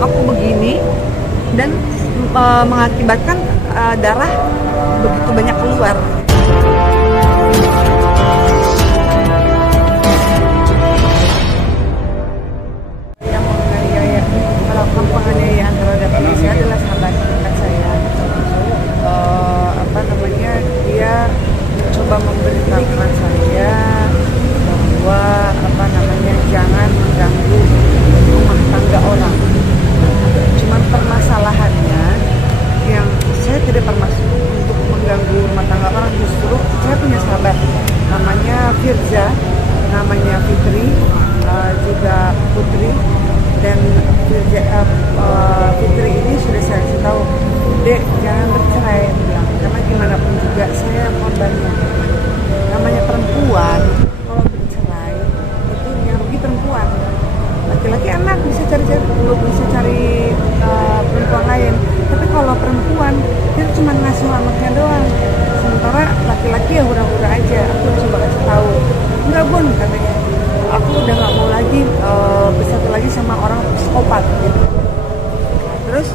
tulang aku begini dan mengakibatkan darah begitu banyak keluar. Yang menganiaya, melakukan penganiayaan terhadap diri saya adalah sahabat dekat saya. Dia mencoba memberitahukan saya bahwa jangan mengganggu rumah tangga orang. Cuman permasalahannya yang saya tidak bermaksud untuk mengganggu rumah tangga orang, justru saya punya sahabat namanya Firza, namanya Fitri, juga Putri, dan Fitri ini sudah saya kasih tahu, Dek jangan bercerai, bilang, karena gimana pun juga saya korbannya. Namanya perempuan, kalau bercerai itu yang rugi perempuan. Laki-laki anak bisa cari perempuan lain, tapi kalau perempuan dia cuma ngasuh anaknya doang, sementara laki-laki ya hura-hura aja. Aku coba kasih tahu, enggak Bun, katanya aku udah nggak mau lagi bersatu lagi sama orang psikopat gitu. Terus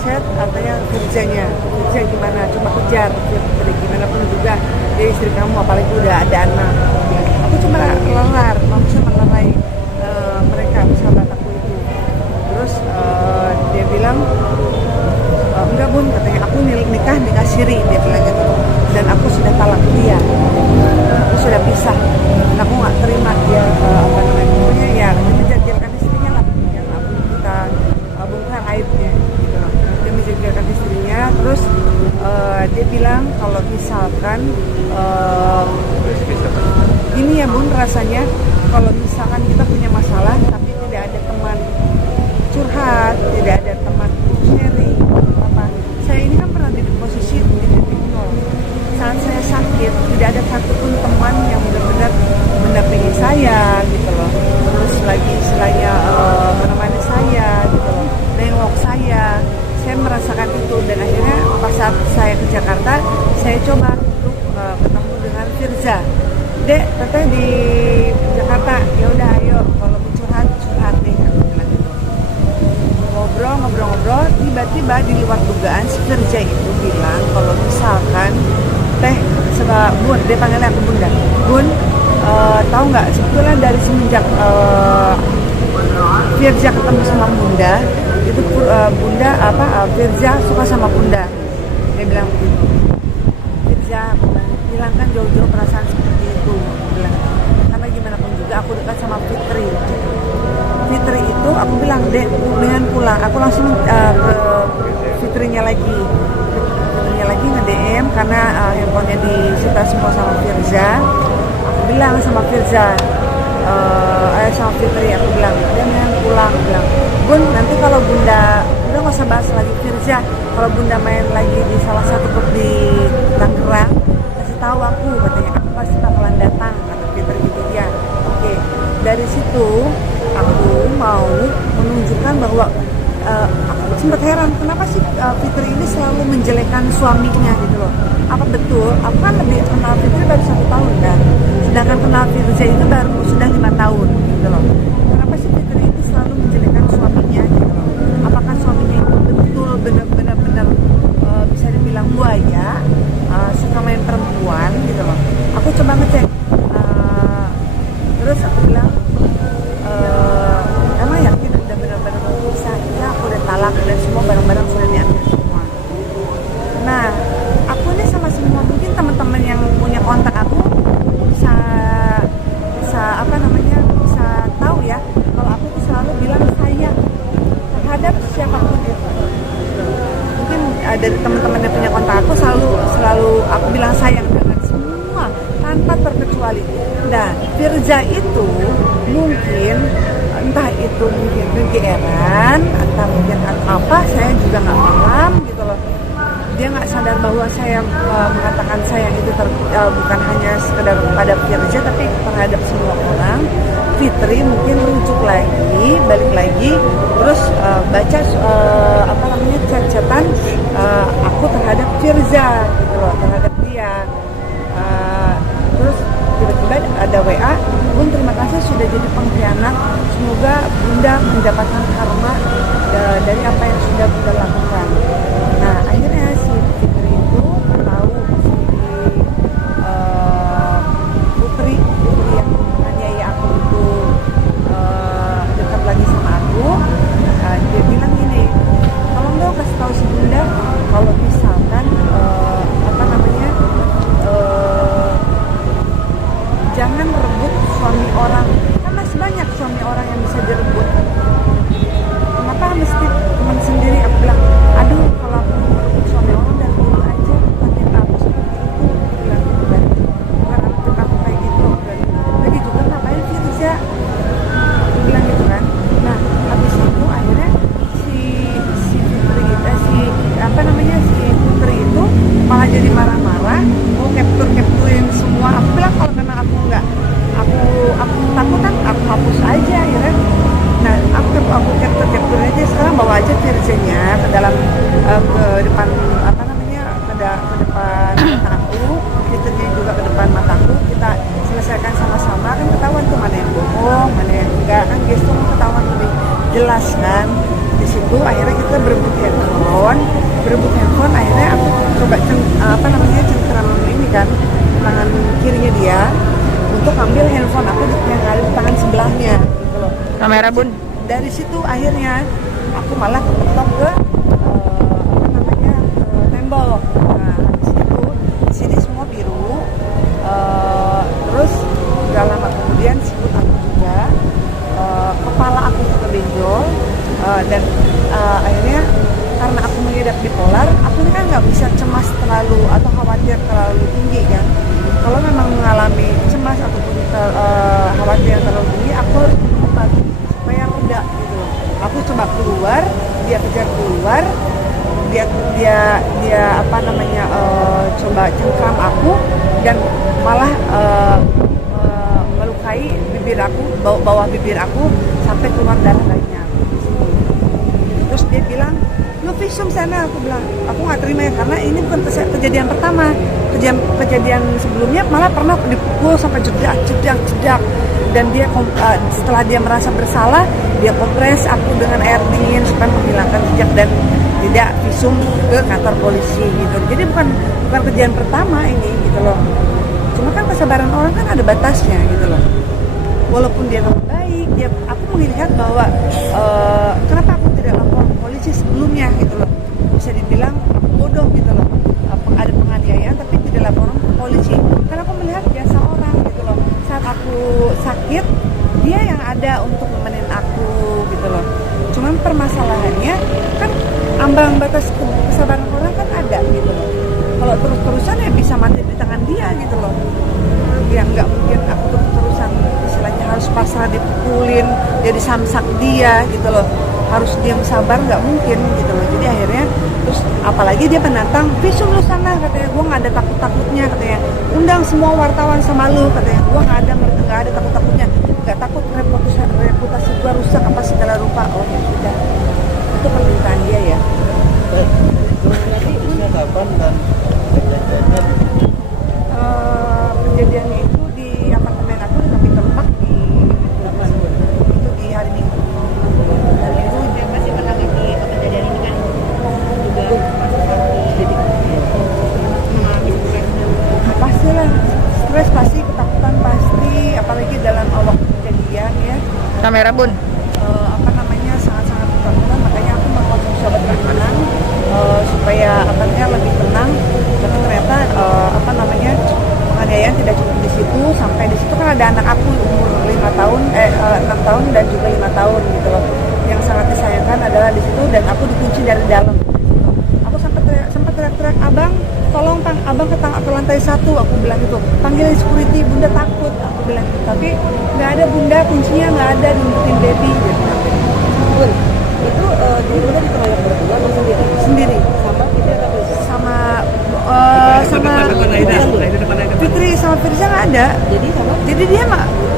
saya katanya Firza gimana, coba kejar Fitri, gimana pun juga dia istri kamu, apalagi udah ada anak. Aku cuma melerai mereka, sahabat aku itu. Terus dia bilang, enggak Bun, katanya aku nikah siri, dia bilang gitu. Dan aku sudah talak dia, aku sudah pisah, dan aku nggak terima dia pokoknya ya menjadikan istrinya lah, yang kita bongkar aibnya gitu. Dia menjadikan istrinya. Terus dia bilang kalau misalkan gini ya Bun, rasanya kalau misalkan kita punya masalah tapi tidak ada teman curhat, tidak ada teman sharing apa. Saya ini kan pernah di posisi di titik nol. Saat saya sakit tidak ada satupun teman yang benar-benar mendampingi saya gitu loh. Terus lagi istilahnya menemani saya gitu loh, nengok saya. Saya merasakan itu, dan akhirnya pas saat saya ke Jakarta saya coba untuk ketemu dengan Firza. Dek, teteh di Jakarta, ya udah ayo kalau mau curhat nih, aku bilang gitu. Ngobrol, tiba-tiba di luar dugaan si Firza itu bilang kalau misalkan teh Bun, dia panggilnya aku Bunda. Bun, tahu nggak sebetulnya dari semenjak Firza ketemu sama Bunda itu Firza suka sama Bunda. Dia bilang begitu. Firza bilang kan jauh-jauh perasaan seperti itu, bilang. Karena gimana pun juga aku dekat sama Fitri itu, aku bilang Dek dengan pulang, aku langsung ke Fitrinya lagi nge-DM karena handphonenya disita semua sama Firza. Aku bilang sama Firza, sama Fitri, aku bilang dia dengan pulang, bilang Bun, nanti kalau Bunda udah nggak usah bahas lagi Firza, kalau Bunda main lagi di salah satu klub di Tangerang, kasih tahu aku, katanya aku pasti bakalan datang, kata Fitri gitu ya. Oke, dari situ aku mau menunjukkan bahwa aku sempat heran kenapa sih Fitri ini selalu menjelekkan suaminya gitu loh. Apa betul? Aku kan lebih kenal Fitri baru 1 tahun kan, sedangkan kenal Firza itu baru sudah 5 tahun gitu loh. Kenapa sih Fitri itu selalu menjelekkan suaminya gitu loh? Apakah suaminya itu betul benar-benar bisa dibilang buaya, suka main perempuan gitu loh? Aku coba ngecek, terus aku bilang emang yakin udah benar-benar mau bisa? Ya aku udah talak dan semua barang-barang sudah diambil semua. Nah, aku nih sama semua mungkin teman-teman yang punya kontak aku bisa bisa tahu ya kalau aku tuh selalu bilang saya terhadap siapapun itu. Mungkin dari teman-teman yang punya kontak aku selalu aku bilang sayang dengan semua tanpa terkecuali. Nah, Firza itu mungkin entah itu mungkin kegeeran atau mungkin apa, saya juga nggak paham gitu loh. Dia nggak sadar bahwa saya mengatakan sayang itu bukan hanya sekedar pada Firza tapi terhadap semua orang. Fitri mungkin balik lagi terus baca chat-chatan aku terhadap Firza gitu loh, terhadap dia. Terus tiba-tiba ada WA, Bun terima kasih sudah jadi pengkhianat, semoga Bunda mendapatkan karma dari Bunda lakukan. Nah akhirnya si Fitri itu tahu si Putri yang nanyai aku itu dekat lagi sama aku. Dia bilang gini, tolong dong kasih tahu si Bunda kalau misalkan jangan rebut suami orang, kan masih banyak suami orang yang bisa direbut. Kenapa mesti teman sendiri? Aku bilang, aduh kalau aku merebut suami orang dari dulu aja, nanti aku seperti itu. Aku bilang gitu kan, bukan aku kayak gitu. Lagi juga ngapain sih Riza? Aku bilang gitu kan. Nah habis itu akhirnya si Putri itu malah jadi marah-marah, mau capturein semua. Aku bilang kalau memang aku nggak, aku takut kan, aku hapus aja ya kan. Nah aku capture aja, sekarang bawa aja Firza-nya ke dalam ke depan ke depan mataku, Twitternya juga ke depan mataku, kita selesaikan sama-sama, kan ketahuan tuh mana yang bohong, mana yang enggak, kan gestur ketahuan lebih jelas kan. Di situ akhirnya kita berebut handphone, akhirnya aku coba cengkeram ini kan tangan kirinya dia untuk ambil handphone aku yang ada di tangan sebelahnya gitu loh. Kamera bun. Dari situ akhirnya aku malah ketok ke tembok. Nah di sini semua biru. Terus gak lama kemudian sikut aku juga, kepala aku kebenjol, dan akhirnya karena aku mengidap bipolar, aku ini kan nggak bisa cemas terlalu atau khawatir terlalu tinggi kan. Kalau memang mengalami cemas ataupun khawatir yang terlalu tinggi, aku obat supaya reda gitu. Aku coba keluar, dia kejar keluar, dia coba cengkram aku dan malah melukai bibir aku, bawah bibir aku sampai keluar darah lainnya. Terus dia bilang, lu visum sana. Aku bilang, aku nggak terima ya, karena ini bukan kejadian pertama. Kejadian sebelumnya malah pernah dipukul sampai jedak. Dan dia setelah dia merasa bersalah, dia kompres aku dengan air dingin supaya menghilangkan jejak dan tidak visum ke kantor polisi gitu. Jadi bukan kejadian pertama ini gitu loh. Cuma kan kesabaran orang kan ada batasnya gitu loh. Walaupun dia teman baik, aku melihat bahwa kenapa aku tidak lapor polisi sebelumnya gitu loh. Bisa dibilang bodoh gitu loh. Ada penganiayaan tapi tidak laporan ke polisi. Karena aku melihat biasa orang gitu loh. Saat aku sakit, dia yang ada untuk nemenin aku gitu loh. Cuman permasalahannya kan ambang batas kesabaran orang kan ada gitu loh. Kalau terus-terusan ya bisa mati di tangan dia gitu loh. Ya nggak mungkin aku terus-terusan istilahnya harus pasrah dipukulin, jadi samsak dia gitu loh. Harus diam sabar, nggak mungkin gitu loh. Jadi akhirnya terus apalagi dia penantang, visum lu sana katanya, gue nggak ada takutnya katanya, undang semua wartawan sama lu katanya, gue nggak ada takutnya, nggak takut reputasi gue rusak apa segala rupa. Oh ya sudah, itu permintaan dia ya. Nanti usia kapan dan kejadiannya? Kejadiannya itu di apartemen aku di Kapiter Park itu di hari Minggu. Dan itu dia masih menanggapi kejadian ini kan juga mengalami stres. Pastilah stres, pasti ketakutan, pasti apalagi dalam awal kejadian ya. Kamera bun. Sangat-sangat ketakutan, makanya aku mengkonsumsi obat ketenangan supaya lebih tenang. Tapi ternyata penganiayaan tidak cukup di situ, sampai di situ kan ada anak aku umur 6 tahun dan juga 5 tahun gitu loh. Yang sangat disayangkan adalah di situ, dan aku dikunci dari dalam. Aku sempat teriak-teriak, abang, tolong abang ke lantai 1, aku bilang gitu. Panggilin security, bunda takut, aku bilang gitu. Tapi nggak ada bunda, kuncinya nggak ada, diumpetin baby gitu. Bun, itu jadi bunda dikeroyok berdua atau sendiri? Sendiri. Sama Fitri atau Firza? Sama Fitri sama Firza nggak ada. Jadi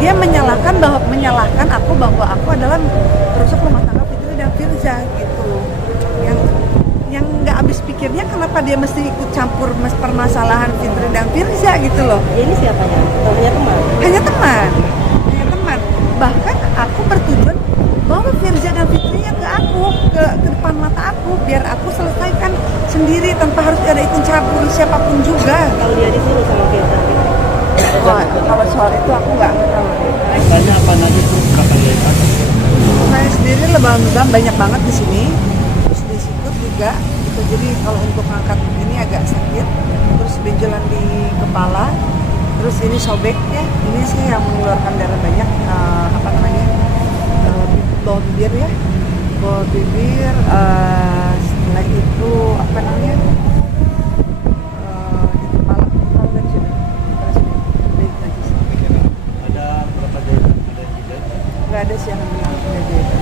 dia menyalahkan aku bahwa aku adalah perusak rumah tangga Fitri dan Firza gitu. Yang nggak habis pikirnya kenapa dia mesti ikut campur permasalahan Fitri dan Firza gitu loh. Ini siapanya? Atau hanya teman? Hanya teman. Bahkan aku bertujuan bawa Firza dan Fitri yang ke depan mata aku. sendiri tanpa harus ada ikut campur siapapun juga. Kalau dia disuruh sama kita. Wah, kalau soal itu aku nggak tahu. Tanya apa aja tuh bakal lepas. Saya sendiri lebam-lebam banyak banget di sini, terus di sikut juga. Gitu. Jadi kalau untuk ngangkat ini agak sakit, terus benjolan di kepala, terus ini sobek ya. Ini sih yang mengeluarkan darah banyak. Apa namanya? Bawah bibir ya, bawah bibir. Setelah itu apa namanya? Di kepala, kepala dari sini, kepala sini, dari najis. Ada berapa jahitan? Ada juga. Nggak ada sih yang bilang ada jahitan.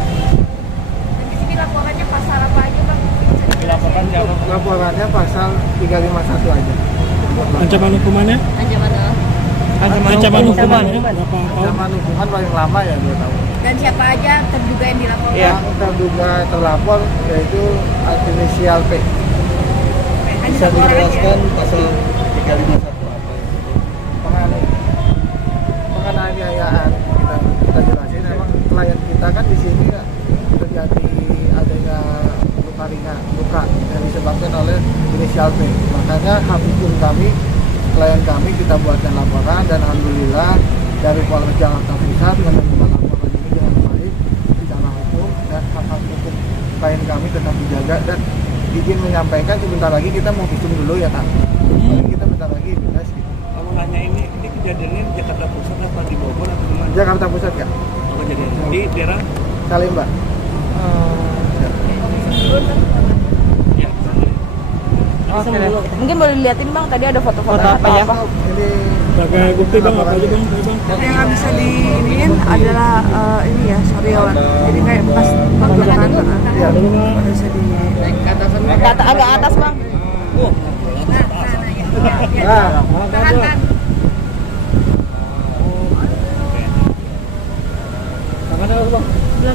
Di sini laporannya pasal apa aja bang? Dilaporkan siapa? Laporannya pasal 351 aja. Ancaman hukumannya? Ancaman hukuman ya? Berapa tahun? Ancaman hukuman paling lama ya 2 tahun. Dan siapa aja terduga yang dilaporkan? Yang terduga terlapor yaitu inisial P. Hanya Bisa satu orang aja. dijelaskan pasal 351 apa ya? Penganiayaan. Penganiayaan kita jelasin memang klien kita kan di sini ya, terjadi adanya luka ringan, luka yang disebabkan oleh inisial P. Makanya hak hukum kami, klien kami kita buatkan laporan dan alhamdulillah dari Polres Jakarta Pusat menerima laporan ini dengan baik secara hukum dan hak-hak hukum klien kami tetap dijaga dan izin menyampaikan sebentar lagi kita mau visum dulu ya Kak. Paling kita bentar lagi bebas gitu. Kamu nanya ini kejadiannya di Jakarta Pusat apa di Bogor atau di mana? Jakarta Pusat Kak, Oh, kejadian di daerah? Salemba. Ya, Langsung dulu. Mungkin boleh diliatin bang, tadi ada foto-foto apa ya? Ini sebagai bukti bang apa aja bang? Yang nggak bisa diinin adalah ini ya sariawan. Jadi kayak bekas pergelangan. ya, Nggak bisa di. Agak atas bang. nah, Tahan.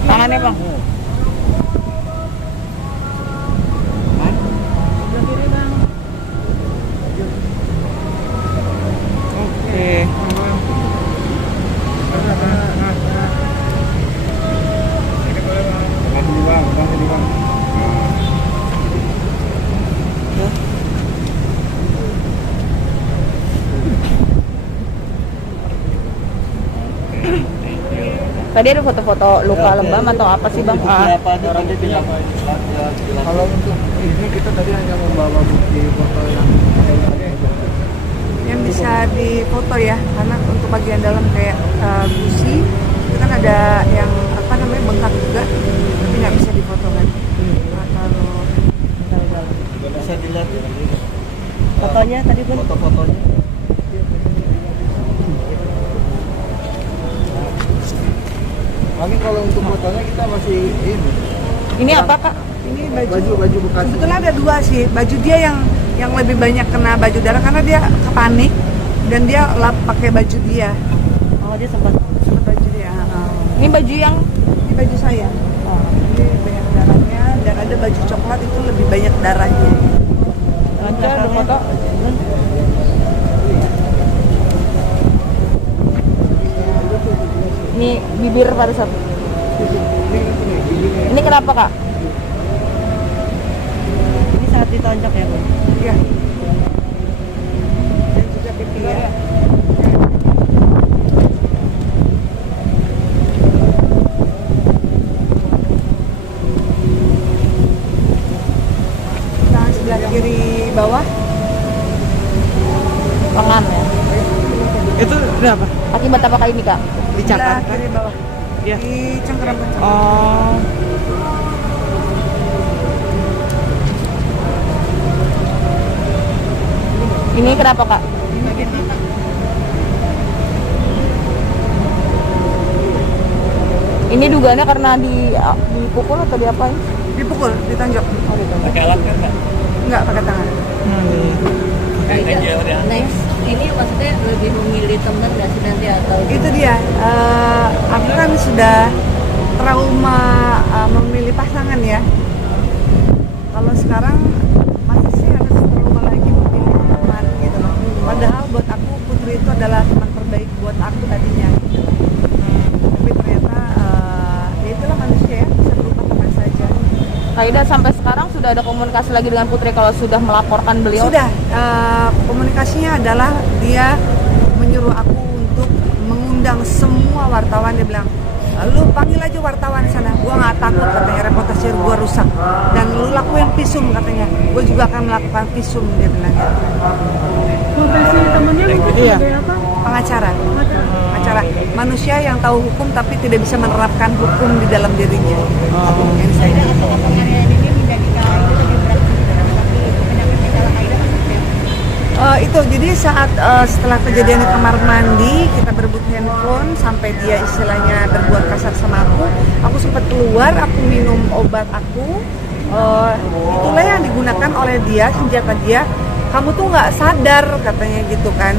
Tangannya bang. Oke. Tadi ada foto-foto luka lebam atau apa sih bang? Apa aja nanti tinggal kalau untuk ini kita tadi hanya membawa bukti foto Yang bisa difoto ya, karena untuk bagian dalam kayak gusi itu kan ada yang apa namanya bengkak juga, tapi nggak bisa difoto kan. Nah, kalau bisa dilihat Fotonya tadi bang. foto-fotonya. Lagi kalau untuk fotonya kita masih ini. Ini apa kak? ini Baju bekas. sebetulnya ada dua sih, baju dia yang lebih banyak kena baju darah karena dia kepanik dan dia lap pakai baju dia. Oh dia sempat. Baju dia. Ini baju yang Ini baju saya. Ini banyak darahnya dan ada baju coklat itu lebih banyak darahnya. lancar ada foto. Ini bibir pada satu. Ini kenapa kak? Ini saat ditonjok ya bang? Iya. Dan juga pipi ya. Tangan sebelah kiri bawah. Lengan ya. Itu berapa? Akibat apa kak ini kak? Sebelah kiri bawah. Iya. Di cengkeram pencet. Oh. Ini kenapa kak? Di bagian mata. Ini dugaannya karena dipukul atau diapain? Dipukul, ditonjok. Pakai alat kan nggak? Enggak pakai tangan. Aja udah. Next, ini maksudnya lebih memilih teman nggak sih nanti atau Itu dia. Aku kan sudah trauma memilih pasangan ya. Kalau sekarang masih sih harus trauma lagi memilih teman gitu loh. Padahal buat aku Putri itu adalah teman terbaik buat aku tadinya. Gitu. Tapi ternyata ya itulah manusia ya, bisa berubah kapan saja. Kak Ida, sampai sekarang sudah ada komunikasi lagi dengan Putri kalau sudah melaporkan beliau? Sudah, komunikasinya adalah dia menyuruh aku untuk mengundang semua wartawan. Dia bilang, lu panggil aja wartawan di sana, gua nggak takut katanya, reputasi gua rusak, dan lu lakuin visum katanya, gua juga akan melakukan visum, dia bilang. Profesi temennya Iya. sebagai apa? Pengacara, manusia yang tahu hukum tapi tidak bisa menerapkan hukum di dalam dirinya. Yang saya Aida, apakah penganiayaan ini menjadi Kak Aida lebih berat tapi penyakit mental Aida maksudnya? Itu jadi saat setelah kejadian di kamar mandi kita berebut handphone sampai dia istilahnya berbuat kasar sama aku sempat keluar, aku minum obat aku, itulah yang digunakan oleh dia, senjata dia. Kamu tuh nggak sadar katanya gitu kan,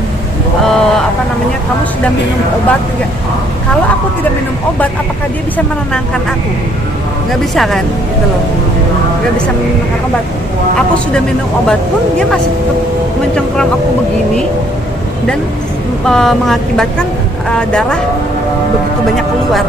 kamu sudah minum obat juga. Kalau aku tidak minum obat, apakah dia bisa menenangkan aku? Nggak bisa kan, gitu loh. Nggak bisa menenangkan obat. Aku sudah minum obat pun dia masih tetap mencengkeram aku begini dan mengakibatkan darah begitu banyak keluar.